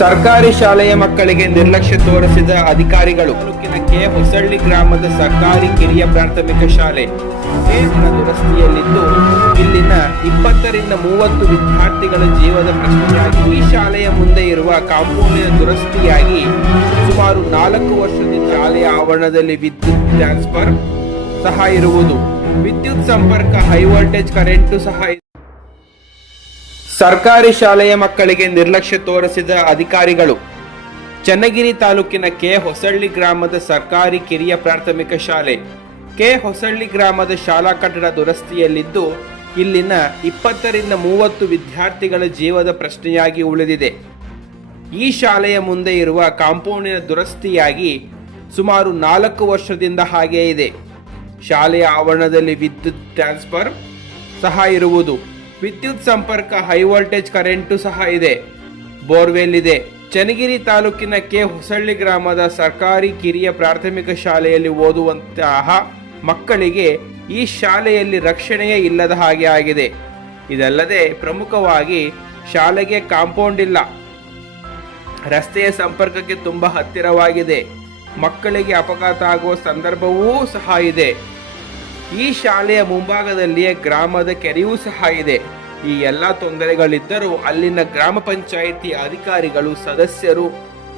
ಸರ್ಕಾರಿ ಶಾಲೆಯ ಮಕ್ಕಳಿಗೆ ನಿರ್ಲಕ್ಷ್ಯ ತೋರಿಸಿದ ಅಧಿಕಾರಿಗಳು ತಾಲೂಕಿನ ಕೆ ಹೊಸಳ್ಳಿ ಗ್ರಾಮದ ಸರ್ಕಾರಿ ಕಿರಿಯ ಪ್ರಾಥಮಿಕ ಶಾಲೆ ದುರಸ್ತಿಯಲ್ಲಿದ್ದು ಇಲ್ಲಿನ ಇಪ್ಪತ್ತರಿಂದ ಮೂವತ್ತು ವಿದ್ಯಾರ್ಥಿಗಳ ಜೀವದ ಪ್ರಶ್ನೆಯಾಗಿ ಈ ಶಾಲೆಯ ಮುಂದೆ ಇರುವ ಕಾಂಪೌಂಡಿನ ದುರಸ್ತಿಯಾಗಿ ಸುಮಾರು ನಾಲ್ಕು ವರ್ಷದಿಂದ ಶಾಲೆಯ ಆವರಣದಲ್ಲಿ ವಿದ್ಯುತ್ ಟ್ರಾನ್ಸ್ಫರ್ ಸಹ ಇರುವುದು ವಿದ್ಯುತ್ ಸಂಪರ್ಕ, ಹೈ ವೋಲ್ಟೇಜ್, ಕರೆಂಟು ಸಹ. ಸರ್ಕಾರಿ ಶಾಲೆಯ ಮಕ್ಕಳಿಗೆ ನಿರ್ಲಕ್ಷ್ಯ ತೋರಿಸಿದ ಅಧಿಕಾರಿಗಳು, ಚನ್ನಗಿರಿ ತಾಲೂಕಿನ ಕೆ. ಹೊಸಳ್ಳಿ ಗ್ರಾಮದ ಸರ್ಕಾರಿ ಕಿರಿಯ ಪ್ರಾಥಮಿಕ ಶಾಲೆ, ಕೆ. ಹೊಸಳ್ಳಿ ಗ್ರಾಮದ ಶಾಲಾ ಕಟ್ಟಡ ದುರಸ್ತಿಯಲ್ಲಿದ್ದು, ಇಲ್ಲಿನ ಇಪ್ಪತ್ತರಿಂದ ಮೂವತ್ತು ವಿದ್ಯಾರ್ಥಿಗಳ ಜೀವದ ಪ್ರಶ್ನೆಯಾಗಿ ಉಳಿದಿದೆ. ಈ ಶಾಲೆಯ ಮುಂದೆ ಇರುವ ಕಾಂಪೌಂಡಿನ ದುರಸ್ತಿಯಾಗಿ ಸುಮಾರು ನಾಲ್ಕು ವರ್ಷದಿಂದ ಹಾಗೇ ಇದೆ. ಶಾಲೆಯ ಆವರಣದಲ್ಲಿ ವಿದ್ಯುತ್ ಟ್ರಾನ್ಸ್ಫರ್ ಸಹ ಇರುವುದು. ವಿದ್ಯುತ್ ಸಂಪರ್ಕ ಹೈ ವೋಲ್ಟೇಜ್ ಕರೆಂಟು ಸಹ ಇದೆ. ಬೋರ್ವೆಲ್ ಇದೆ ಚನ್ನಗಿರಿ ತಾಲೂಕಿನ ಕೆ ಹೊಸಳ್ಳಿ ಗ್ರಾಮದ ಸರ್ಕಾರಿ ಕಿರಿಯ ಪ್ರಾಥಮಿಕ ಶಾಲೆಯಲ್ಲಿ ಓದುವಂತಹ ಮಕ್ಕಳಿಗೆ ಈ ಶಾಲೆಯಲ್ಲಿ ರಕ್ಷಣೆಯೇ ಇಲ್ಲದ ಹಾಗೆ ಆಗಿದೆ. ಇದಲ್ಲದೆ ಪ್ರಮುಖವಾಗಿ ಶಾಲೆಗೆ ಕಾಂಪೌಂಡ್ ಇಲ್ಲ. ರಸ್ತೆಯ ಸಂಪರ್ಕಕ್ಕೆ ತುಂಬಾ ಹತ್ತಿರವಾಗಿದೆ. ಮಕ್ಕಳಿಗೆ ಅಪಘಾತ ಆಗುವ ಸಂದರ್ಭವೂ ಸಹ ಇದೆ. ಈ ಶಾಲೆಯ ಮುಂಭಾಗದಲ್ಲಿಯೇ ಗ್ರಾಮದ ಕೆರೆಯೂ ಸಹ ಇದೆ. ಈ ಎಲ್ಲ ತೊಂದರೆಗಳಿದ್ದರೂ ಅಲ್ಲಿನ ಗ್ರಾಮ ಪಂಚಾಯಿತಿ ಅಧಿಕಾರಿಗಳು, ಸದಸ್ಯರು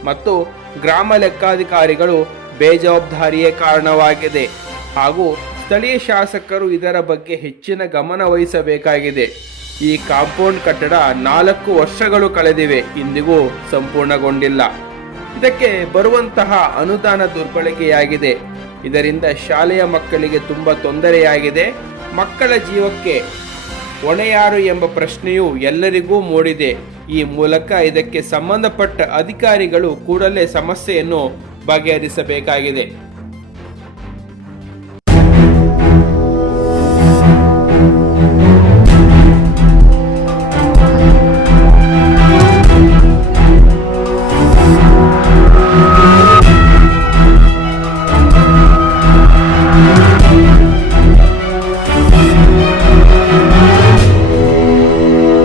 ಮತ್ತು ಗ್ರಾಮ ಲೆಕ್ಕಾಧಿಕಾರಿಗಳು ಬೇಜವಾಬ್ದಾರಿಯೇ ಕಾರಣವಾಗಿದೆ. ಹಾಗೂ ಸ್ಥಳೀಯ ಶಾಸಕರು ಇದರ ಬಗ್ಗೆ ಹೆಚ್ಚಿನ ಗಮನ ವಹಿಸಬೇಕಾಗಿದೆ. ಈ ಕಾಂಪೌಂಡ್ ಕಟ್ಟಡ ನಾಲ್ಕು ವರ್ಷಗಳು ಕಳೆದಿವೆ, ಇಂದಿಗೂ ಸಂಪೂರ್ಣಗೊಂಡಿಲ್ಲ. ಇದಕ್ಕೆ ಬರುವಂತಹ ಅನುದಾನ ದುರ್ಬಳಕೆಯಾಗಿದೆ. ಇದರಿಂದ ಶಾಲೆಯ ಮಕ್ಕಳಿಗೆ ತುಂಬ ತೊಂದರೆಯಾಗಿದೆ. ಮಕ್ಕಳ ಜೀವಕ್ಕೆ ಹೊಣೆಯಾರು ಎಂಬ ಪ್ರಶ್ನೆಯು ಎಲ್ಲರಿಗೂ ಮೂಡಿದೆ. ಈ ಮೂಲಕ ಇದಕ್ಕೆ ಸಂಬಂಧಪಟ್ಟ ಅಧಿಕಾರಿಗಳು ಕೂಡಲೇ ಸಮಸ್ಯೆಯನ್ನು ಬಗೆಹರಿಸಬೇಕಾಗಿದೆ.